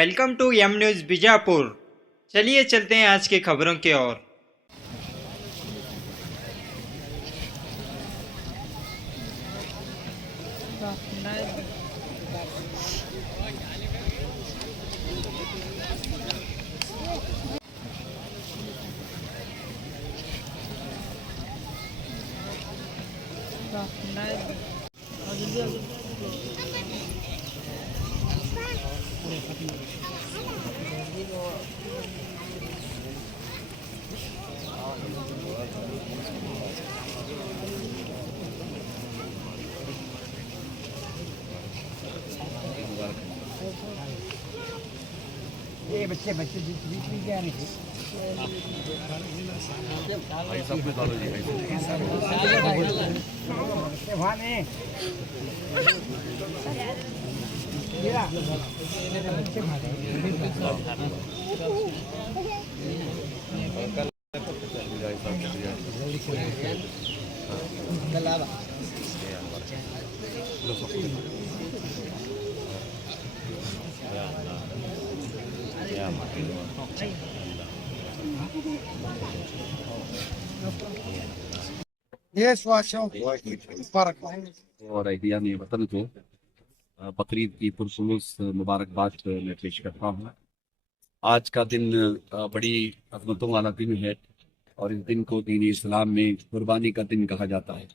Welcome to M News Bijapur. چلیے چلتے ہیں آج کی خبروں کی اور۔ یہ بچے بیچ میں کیا نہیں وہاں نہیں اور اہلیان وطن کو بقرعید کی پرخلوص مبارکباد میں پیش کرتا ہوں۔ آج کا دن بڑی عظمتوں والا دن ہے اور اس دن کو دین اسلام میں قربانی کا دن کہا جاتا ہے،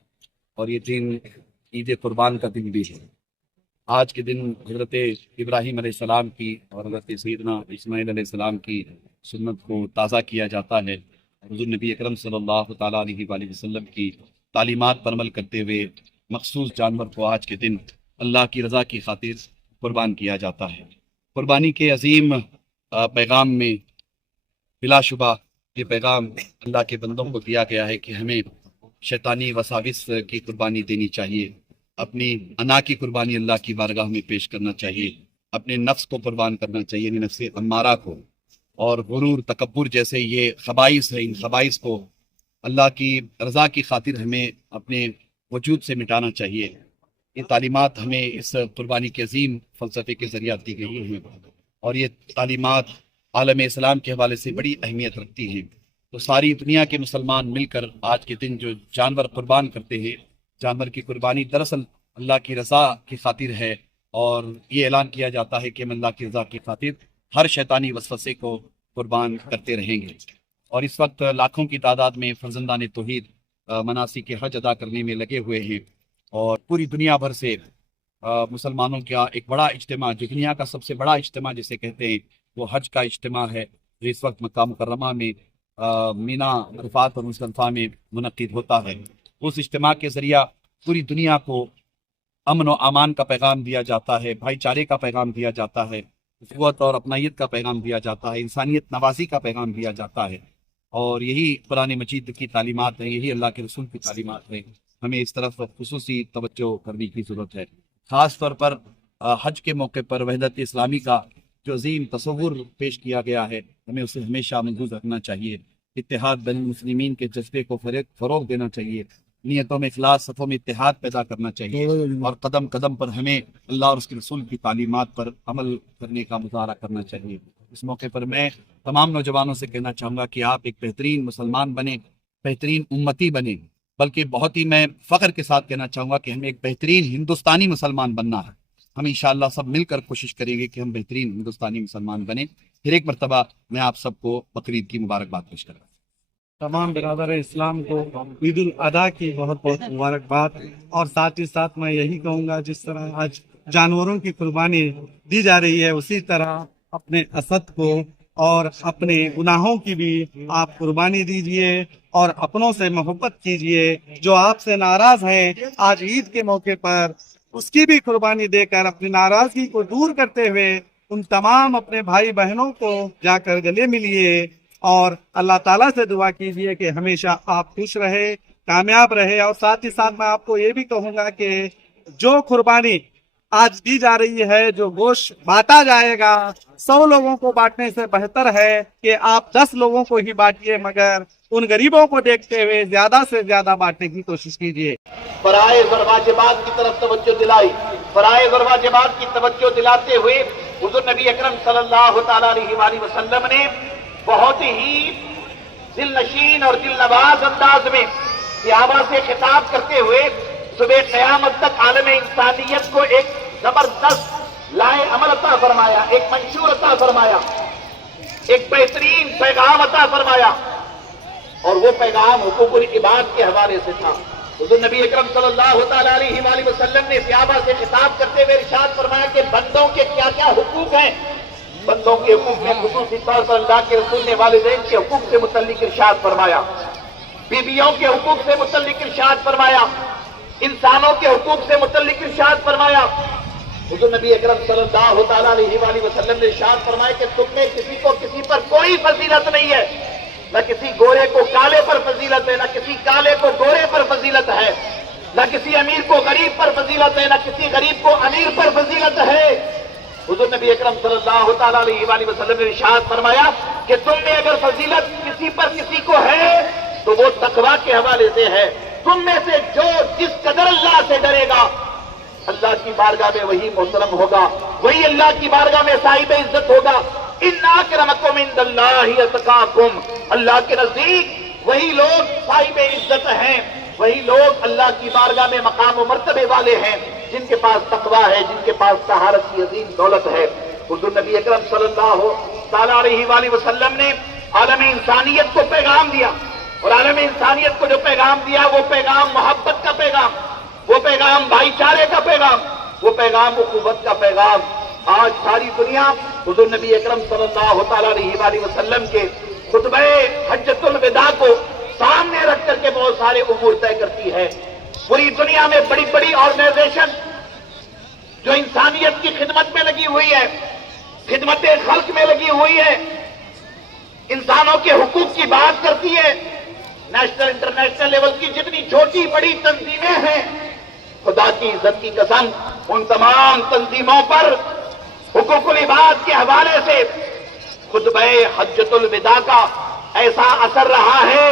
اور یہ دن عید قربان کا دن بھی ہے۔ آج کے دن حضرت ابراہیم علیہ السلام کی اور حضرت سیدنا اسماعیل علیہ السلام کی سنت کو تازہ کیا جاتا ہے۔ حضور نبی اکرم صلی اللہ تعالیٰ علیہ وآلہ وسلم کی تعلیمات پر عمل کرتے ہوئے مخصوص جانور کو آج کے دن اللہ کی رضا کی خاطر قربان کیا جاتا ہے۔ قربانی کے عظیم پیغام میں بلا شبہ یہ پیغام اللہ کے بندوں کو دیا گیا ہے کہ ہمیں شیطانی وساوس کی قربانی دینی چاہیے، اپنی انا کی قربانی اللہ کی بارگاہ میں پیش کرنا چاہیے، اپنے نفس کو قربان کرنا چاہیے، یعنی نفس امارہ کو، اور غرور تکبر جیسے یہ خبائث ہے، ان خبائث کو اللہ کی رضا کی خاطر ہمیں اپنے وجود سے مٹانا چاہیے۔ یہ تعلیمات ہمیں اس قربانی کے عظیم فلسفے کے ذریعہ دی گئی ہیں، اور یہ تعلیمات عالم اسلام کے حوالے سے بڑی اہمیت رکھتی ہیں۔ تو ساری دنیا کے مسلمان مل کر آج کے دن جو جانور قربان کرتے ہیں، جانور کی قربانی دراصل اللہ کی رضا کی خاطر ہے، اور یہ اعلان کیا جاتا ہے کہ ہم اللہ کی رضا کی خاطر ہر شیطانی وسوسے کو قربان کرتے رہیں گے۔ اور اس وقت لاکھوں کی تعداد میں فرزندان توحید مناسک حج ادا کرنے میں لگے ہوئے ہیں، اور پوری دنیا بھر سے مسلمانوں کا ایک بڑا اجتماع، جو دنیا کا سب سے بڑا اجتماع جسے کہتے ہیں، وہ حج کا اجتماع ہے، جو اس وقت مکہ مکرمہ میں مینا، عرفات اور مزدلفہ میں منعقد ہوتا ہے۔ اس اجتماع کے ذریعہ پوری دنیا کو امن و امان کا پیغام دیا جاتا ہے، بھائی چارے کا پیغام دیا جاتا ہے، اخوت اور اپنائیت کا پیغام دیا جاتا ہے، انسانیت نوازی کا پیغام دیا جاتا ہے، اور یہی قرآن مجید کی تعلیمات ہیں، یہی اللہ کے رسول کی تعلیمات ہیں۔ ہمیں اس طرف خصوصی توجہ کرنے کی ضرورت ہے۔ خاص طور پر حج کے موقع پر وحدت اسلامی کا جو عظیم تصور پیش کیا گیا ہے، ہمیں اسے ہمیشہ محفوظ رکھنا چاہیے۔ اتحاد بین المسلمین کے جذبے کو فروغ دینا چاہیے، نیتوں میں اخلاص، صفوں میں اتحاد پیدا کرنا چاہیے، اور قدم قدم پر ہمیں اللہ اور اس کے رسول کی تعلیمات پر عمل کرنے کا مظاہرہ کرنا چاہیے۔ اس موقع پر میں تمام نوجوانوں سے کہنا چاہوں گا کہ آپ ایک بہترین مسلمان بنیں، بہترین امتی بنیں، بلکہ بہت ہی میں فخر کے ساتھ کہنا چاہوں گا کہ ہمیں ایک بہترین ہندوستانی مسلمان بننا ہے۔ ہم انشاءاللہ سب مل کر کوشش کریں گے کہ ہم بہترین ہندوستانی مسلمان بنیں۔ پھر ایک مرتبہ میں آپ سب کو بقرعید کی مبارکباد پیش کرتا ہوں۔ تمام برادر اسلام کو عید الاضحیٰ کی بہت بہت مبارکباد، اور ساتھ ہی ساتھ میں یہی کہوں گا، جس طرح آج جانوروں کی قربانی دی جا رہی ہے، اسی طرح اپنے اسد کو اور اپنے گناہوں کی بھی آپ قربانی دیجئے، اور اپنوں سے محبت کیجئے۔ جو آپ سے ناراض ہیں آج عید کے موقع پر، اس کی بھی قربانی دے کر اپنی ناراضگی کو دور کرتے ہوئے ان تمام اپنے بھائی بہنوں کو جا کر گلے ملیے، اور اللہ تعالیٰ سے دعا کیجئے کہ ہمیشہ آپ خوش رہے، کامیاب رہے۔ اور ساتھ ہی ساتھ میں آپ کو یہ بھی کہوں گا کہ جو قربانی آج دی جا رہی ہے، جو گوشت بانٹا جائے گا، 100 لوگوں کو بانٹنے سے بہتر ہے کہ آپ 10 لوگوں کو ہی بانٹیے، مگر ان غریبوں کو دیکھتے ہوئے زیادہ سے زیادہ بانٹنے کی کوشش کیجیے۔ فرائض اور واجبات کی طرف توجہ دلائی، فرائض اور واجبات کی توجہ دلاتے ہوئے حضور نبی اکرم صلی اللہ تعالی علیہ وآلہ وسلم نے بہت ہی دل نشین اور دل نواز انداز میں صحابہ سے خطاب کرتے ہوئے صبح قیامت تک عالم انسانیت کو ایک زبردست لائے عمل عطا فرمایا، ایک منشور عطا فرمایا، ایک بہترین پیغام عطا فرمایا، اور وہ پیغام حقوق العباد کے حوالے سے تھا۔ حضور نبی اکرم صلی اللہ تعالی علیہ وآلہ وسلم نے صحابہ سے خطاب کرتے ہوئے ارشاد فرمایا کہ بندوں کے کیا کیا حقوق ہیں۔ بندوں کے حقوق میں خصوصی طور پر اللہ کے رسول نے والدین کے حقوق سے متعلق ارشاد فرمایا، بیویوں کے حقوق سے متعلق ارشاد فرمایا، انسانوں کے حقوق سے متعلق ارشاد فرمایا۔ حضور نبی اکرم صلی اللہ تعالی علیہ وآلہ وسلم نے ارشاد فرمایا کہ تم میں کسی کو کسی پر کوئی فضیلت نہیں ہے، نہ کسی گورے کو کالے پر فضیلت ہے، نہ کسی کالے کو گورے پر فضیلت ہے، نہ کسی امیر کو غریب پر فضیلت ہے، نہ کسی غریب کو امیر پر فضیلت ہے۔ حضور نبی اکرم صلی اللہ تعالی علیہ وآلہ وسلم نے ارشاد فرمایا کہ تم میں اگر فضیلت کسی پر کسی کو ہے تو وہ تقویٰ کے حوالے سے ہے۔ تم میں سے جو جس قدر اللہ سے ڈرے گا اللہ کی بارگاہ میں وہی محترم ہوگا، وہی اللہ کی بارگاہ میں صاحب عزت ہوگا۔ ان اکرمکم عند اللہ اتقاکم، اللہ کے نزدیک وہی لوگ صاحب عزت ہیں، وہی لوگ اللہ کی بارگاہ میں مقام و مرتبے والے ہیں جن کے پاس تقویٰ ہے، جن کے پاس طہارت کی عظیم دولت ہے۔ حضور نبی اکرم صلی اللہ تعالی علیہ وآلہ وسلم نے عالم انسانیت کو پیغام دیا، اور عالم انسانیت کو جو پیغام دیا وہ پیغام محبت کا پیغام، وہ پیغام بھائی چارے کا پیغام، وہ پیغام اخوت کا پیغام۔ آج ساری دنیا حضور نبی اکرم صلی اللہ تعالی علیہ وآلہ وسلم کے خطبہ حجۃ الوداع کو سامنے رکھ کر کے بہت سارے امور طے کرتی ہے۔ پوری دنیا میں بڑی بڑی آرگنائزیشن جو انسانیت کی خدمت میں لگی ہوئی ہے، خدمت خلق میں لگی ہوئی ہے، انسانوں کے حقوق کی بات کرتی ہے، نیشنل انٹرنیشنل لیول کی جتنی چھوٹی بڑی تنظیمیں ہیں، خدا کی عزت کی قسم ان تمام تنظیموں پر حقوق العباد کے حوالے سے خطبہ حجۃ الوداع کا ایسا اثر رہا ہے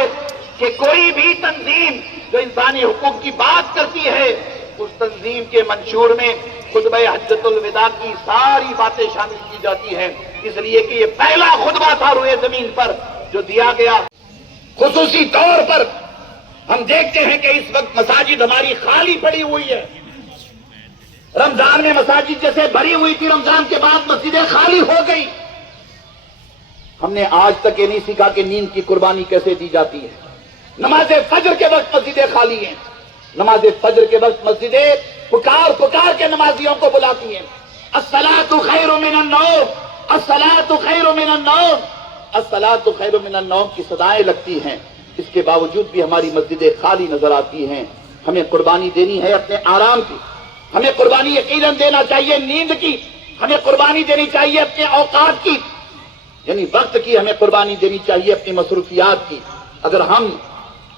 کہ کوئی بھی تنظیم جو انسانی حقوق کی بات کرتی ہے اس تنظیم کے منشور میں خطبہ حجۃ الوداع کی ساری باتیں شامل کی جاتی ہیں، اس لیے کہ یہ پہلا خطبہ تھا روئے زمین پر جو دیا گیا۔ خصوصی طور پر ہم دیکھتے ہیں کہ اس وقت مساجد ہماری خالی پڑی ہوئی ہے۔ رمضان میں مساجد جیسے بھری ہوئی تھی، رمضان کے بعد مسجدیں خالی ہو گئی۔ ہم نے آج تک یہ نہیں سیکھا کہ نیند کی قربانی کیسے دی جاتی ہے۔ نماز فجر کے وقت مسجدیں خالی ہیں، نماز فجر کے وقت مسجدیں پکار پکار کے نمازیوں کو بلاتی ہیں، الصلاۃ خیر من النوم، الصلاۃ خیر من النوم، الصلاۃ خیر من النوم کی صدائیں لگتی ہیں۔ اس کے باوجود بھی ہماری مسجدیں خالی نظر آتی ہیں۔ ہمیں قربانی دینی ہے اپنے آرام کی، ہمیں قربانی یقیناً دینا چاہیے نیند کی، ہمیں قربانی دینی چاہیے اپنے اوقات کی، یعنی وقت کی ہمیں قربانی دینی چاہیے اپنی مصروفیات کی۔ اگر ہم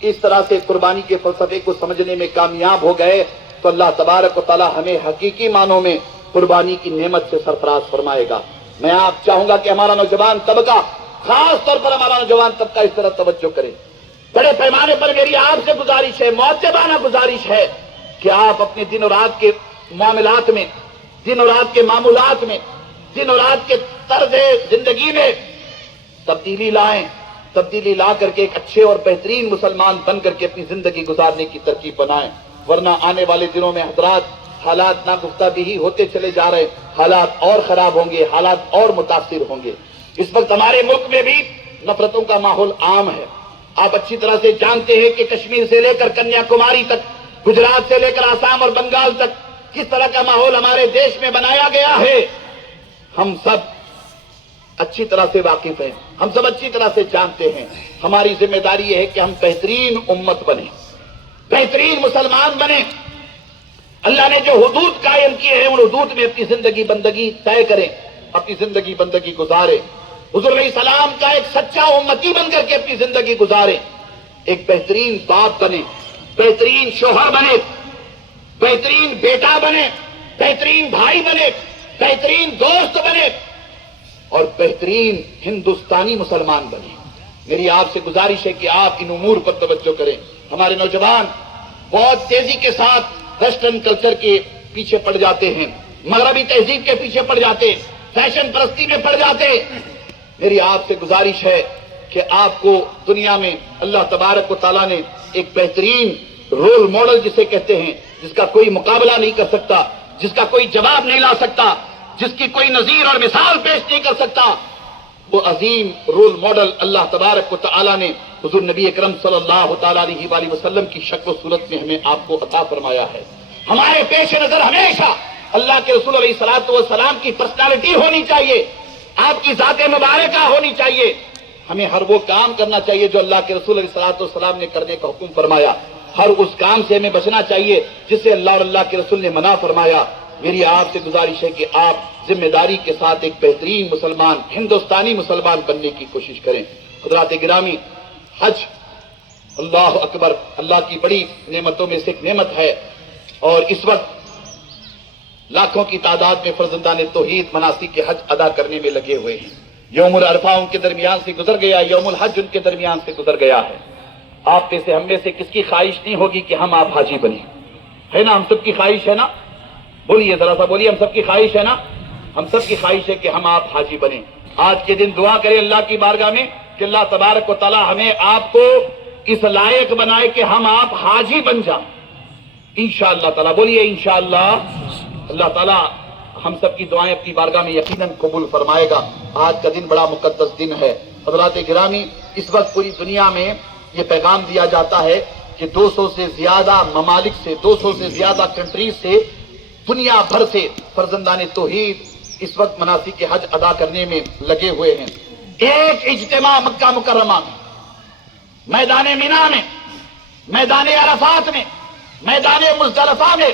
اس طرح سے قربانی کے فلسفے کو سمجھنے میں کامیاب ہو گئے تو اللہ تبارک و تعالی ہمیں حقیقی معنوں میں قربانی کی نعمت سے سرفراز فرمائے گا۔ میں آپ چاہوں گا کہ ہمارا نوجوان طبقہ، خاص طور پر ہمارا نوجوان طبقہ اس طرح توجہ کرے۔ بڑے پیمانے پر میری آپ سے گزارش ہے، مؤدبانہ گزارش ہے کہ آپ اپنے دن و رات کے معاملات میں، دن و رات کے معمولات میں، دن و رات کے طرز زندگی میں تبدیلی لائیں، تبدیلی لا کر کے ایک اچھے اور بہترین مسلمان بن کر کے اپنی زندگی گزارنے کی ترکیب بنائیں، ورنہ آنے والے دنوں میں حضرات حالات ناگفتہ بھی ہوتے چلے جا رہے، حالات اور خراب ہوں گے، حالات اور متاثر ہوں گے۔ اس وقت ہمارے ملک میں بھی نفرتوں کا ماحول عام ہے۔ آپ اچھی طرح سے جانتے ہیں کہ کشمیر سے لے کر کنیا کماری تک، گجرات سے لے کر آسام اور بنگال تک کس طرح کا ماحول ہمارے دیش میں بنایا گیا ہے۔ ہم سب اچھی طرح سے واقف ہیں، ہم سب اچھی طرح سے جانتے ہیں۔ ہماری ذمہ داری یہ ہے کہ ہم بہترین امت بنیں، بہترین مسلمان بنیں۔ اللہ نے جو حدود قائم کیے ہیں ان حدود میں اپنی زندگی بندگی طے کریں، اپنی زندگی بندگی گزاریں۔ حضور علیہ السلام کا ایک سچا امتی بن کر کے اپنی زندگی گزاریں، ایک بہترین باپ بنے، بہترین شوہر بنے، بہترین بیٹا بنے، بہترین بھائی بنے، بہترین دوست بنے اور بہترین ہندوستانی مسلمان بنے۔ میری آپ سے گزارش ہے کہ آپ ان امور پر توجہ کریں۔ ہمارے نوجوان بہت تیزی کے ساتھ ویسٹرن کلچر کے پیچھے پڑ جاتے ہیں، مغربی تہذیب کے پیچھے پڑ جاتے ہیں، فیشن پرستی میں پڑ جاتے. میری آپ سے گزارش ہے کہ آپ کو دنیا میں اللہ تبارک و تعالیٰ نے ایک بہترین رول ماڈل جسے کہتے ہیں، جس کا کوئی مقابلہ نہیں کر سکتا، جس کا کوئی جواب نہیں لا سکتا، جس کی کوئی نظیر اور مثال پیش نہیں کر سکتا، وہ عظیم رول ماڈل اللہ تبارک و تعالیٰ نے حضور نبی اکرم صلی اللہ تعالیٰ علیہ وآلہ وسلم کی شکل و صورت میں ہمیں آپ کو عطا فرمایا ہے. ہمارے پیش نظر ہمیشہ اللہ کے رسول علیہ الصلوۃ والسلام کی پرسنالٹی ہونی چاہیے، آپ کی ذات مبارکہ ہونی چاہیے. ہمیں ہر وہ کام کرنا چاہیے جو اللہ کے رسول علیہ الصلوۃ والسلام نے کرنے کا حکم فرمایا، ہر اس کام سے ہمیں بچنا چاہیے جس سے اللہ اور اللہ کے رسول نے منع فرمایا. میری آپ سے گزارش ہے کہ آپ ذمہ داری کے ساتھ ایک بہترین مسلمان، ہندوستانی مسلمان بننے کی کوشش کریں. حضرات گرامی، حج اللہ اکبر، اللہ کی بڑی نعمتوں میں سے ایک نعمت ہے، اور اس وقت لاکھوں کی تعداد میں فرزندان توحید مناسک کے حج ادا کرنے میں لگے ہوئے ہیں. یوم العرفہ ان کے درمیان سے گزر گیا، یوم الحج ان کے درمیان سے گزر گیا ہے. آپ میں سے، ہم میں سے کس کی خواہش نہیں ہوگی کہ ہم آپ حاجی بنیں؟ ہے نا؟ ہم سب کی خواہش ہے نا؟ بولیے ذرا سا بولیے، ہم سب کی خواہش ہے نا؟ ہم سب کی خواہش ہے کہ ہم آپ حاجی بنیں. آج کے دن دعا کریں اللہ کی بارگاہ میں کہ اللہ تبارک و تعالی ہمیں آپ کو اس لائق بنائے کہ ہم آپ حاجی بن جائیں انشاءاللہ تعالی. بولیے انشاءاللہ. اللہ تعالی ہم سب کی دعائیں اپنی بارگاہ میں یقیناً قبول فرمائے گا. آج کا دن بڑا مقدس دن ہے. حضرات گرامی، اس وقت پوری دنیا میں یہ پیغام دیا جاتا ہے کہ 200 سے زیادہ ممالک سے، 200 سے زیادہ کنٹریز سے، دنیا بھر سے فرزندان توحید اس وقت مناسک حج ادا کرنے میں لگے ہوئے ہیں. ایک اجتماع مکہ مکرمہ میں، میدان مینا میں، میدان عرفات میں، میدان مزدلفہ میں،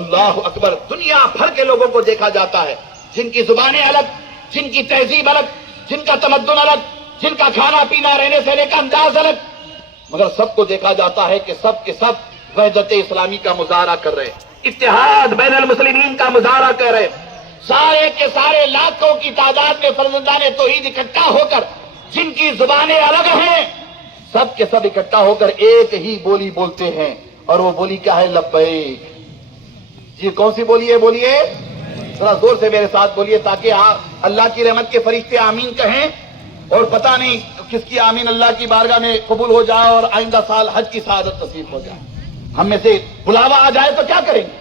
اللہ اکبر، دنیا بھر کے لوگوں کو دیکھا جاتا ہے، جن کی زبانیں الگ، جن کی تہذیب الگ، جن کا تمدن الگ، جن کا کھانا پینا رہنے سہنے کا انداز الگ، مگر سب کو دیکھا جاتا ہے کہ سب کے سب وحدت اسلامی کا مظاہرہ کر رہے، اتحاد بین المسلمین کا مظاہرہ کر رہے. سارے کے سارے لاکھوں کی تعداد میں فرزندان توحید اکٹھا ہو کر، جن کی زبانیں الگ ہیں، سب کے سب اکٹھا ہو کر ایک ہی بولی بولتے ہیں، اور وہ بولی کیا ہے؟ لبیک. جی کون سی بولی ہے؟ بولیے ذرا زور سے میرے ساتھ بولیے تاکہ اللہ کی رحمت کے فرشتے آمین کہیں، اور پتہ نہیں کس کی آمین اللہ کی بارگاہ میں قبول ہو جائے اور آئندہ سال حج کی سعادت نصیب ہو جائے. ہم میں سے بلاوا آ جائے تو کیا کریں گے؟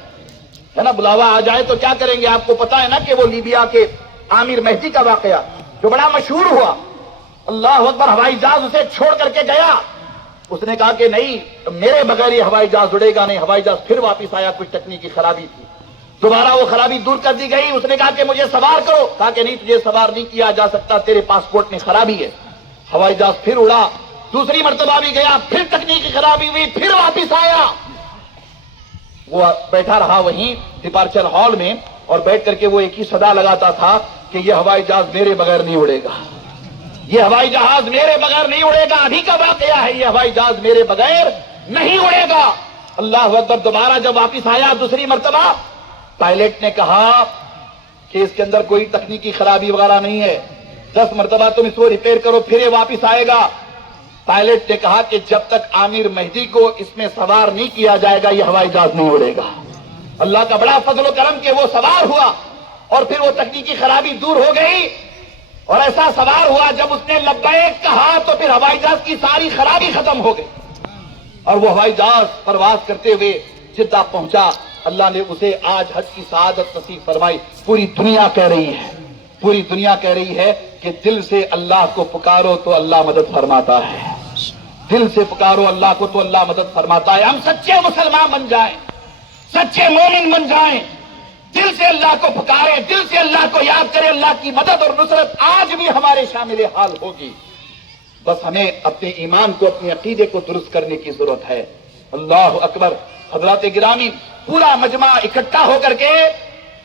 ہے نا؟ بلاوا آ جائے تو کیا کریں گے؟ آپ کو پتا ہے نا کہ وہ لیبیا کے عامر مہدی کا واقعہ جو بڑا مشہور ہوا، اللہ اکبر، ہوائی جہاز اسے چھوڑ کر کے گیا، اس نے کہا کہ نہیں، میرے بغیر یہ ہوائی جہاز اڑے گا نہیں. ہوائی جہاز پھر واپس آیا، کچھ تکنیکی خرابی تھی، دوبارہ وہ خرابی دور کر دی گئی. اس نے کہا کہ مجھے سوار کرو، کہا کہ نہیں، تجھے سوار نہیں کیا جا سکتا، تیرے پاسپورٹ میں خرابی ہے. ہوائی جہاز پھر اڑا، دوسری مرتبہ بھی گیا، پھر تکنیکی خرابی ہوئی، پھر واپس آیا. وہ بیٹھا رہا وہیں ڈپارچر ہال میں، اور بیٹھ کر کے وہ ایک ہی صدا لگاتا تھا کہ یہ ہوائی جہاز میرے بغیر نہیں اڑے گا، یہ ہوائی جہاز میرے بغیر نہیں اڑے گا. ابھی کا واقعہ ہے، یہ ہوائی جہاز میرے بغیر نہیں اڑے گا. اللہ اکبر. دوبارہ جب واپس آیا دوسری مرتبہ، پائلٹ نے کہا کہ اس کے اندر کوئی تکنیکی خرابی وغیرہ نہیں ہے، 10 مرتبہ تم اس کو ریپیئر کرو پھر یہ واپس آئے گا. پائلٹ نے کہا کہ جب تک عامر مہدی کو اس میں سوار نہیں کیا جائے گا یہ ہوائی جہاز نہیں اڑے گا. اللہ کا بڑا فضل و کرم کہ وہ سوار ہوا، اور پھر وہ تکنیکی خرابی دور ہو گئی، اور ایسا سوار ہوا جب اس نے لبیک کہا تو پھر ہوائی جہاز کی ساری خرابی ختم ہو گئی، اور وہ ہوائی جہاز پرواز کرتے ہوئے جدہ پہنچا. اللہ نے اسے آج حج کی سعادت نصیب فرمائی. پوری دنیا کہہ رہی ہے، پوری دنیا کہہ رہی ہے کہ دل سے اللہ کو پکارو تو اللہ مدد فرماتا ہے، دل سے پکارو اللہ کو تو اللہ مدد فرماتا ہے. ہم سچے مسلمان بن جائیں، سچے مومن بن جائیں، دل سے اللہ کو پکاریں، دل سے اللہ کو یاد کریں، اللہ کی مدد اور نصرت آج بھی ہمارے شامل حال ہوگی. بس ہمیں اپنے ایمان کو، اپنے عقیدے کو درست کرنے کی ضرورت ہے. اللہ اکبر. حضرات گرامی، پورا مجمع اکٹھا ہو کر کے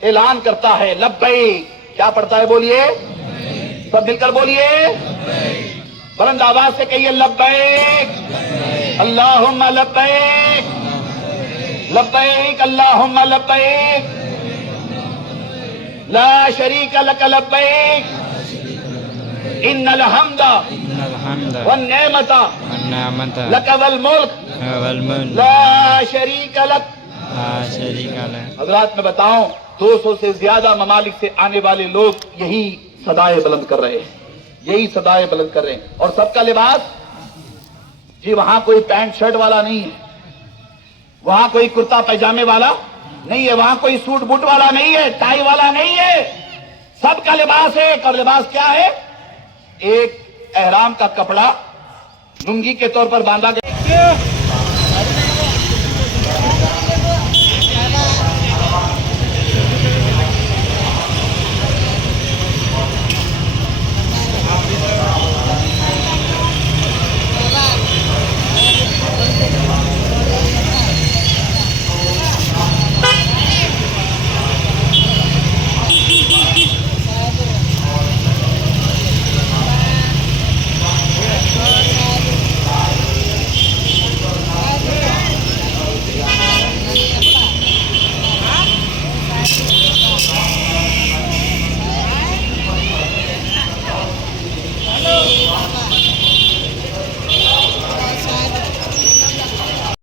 اعلان کرتا ہے لبیک. کیا پڑھتا ہے؟ بولیے سب مل کر بولیے، بلند آواز سے کہیے لبیک اللہم لبیک، لبیک اللہم لبیک، لا شریک لک لبیک، ان الحمد والنعمت لک والملک لا شریک لک شریک اللہ حضرات میں بتاؤں 200 سے زیادہ ممالک سے آنے والے لوگ یہی صدائے بلند کر رہے ہیں، یہی صدائے بلند کر رہے ہیں، اور سب کا لباس جی وہاں کوئی پینٹ شرٹ والا نہیں ہے، وہاں کوئی کرتا پیجامے والا نہیں ہے، وہاں کوئی سوٹ بوٹ والا نہیں ہے، ٹائی والا نہیں ہے، سب کا لباس ایک، اور لباس کیا ہے؟ ایک احرام کا کپڑا لنگی کے طور پر باندھا گیا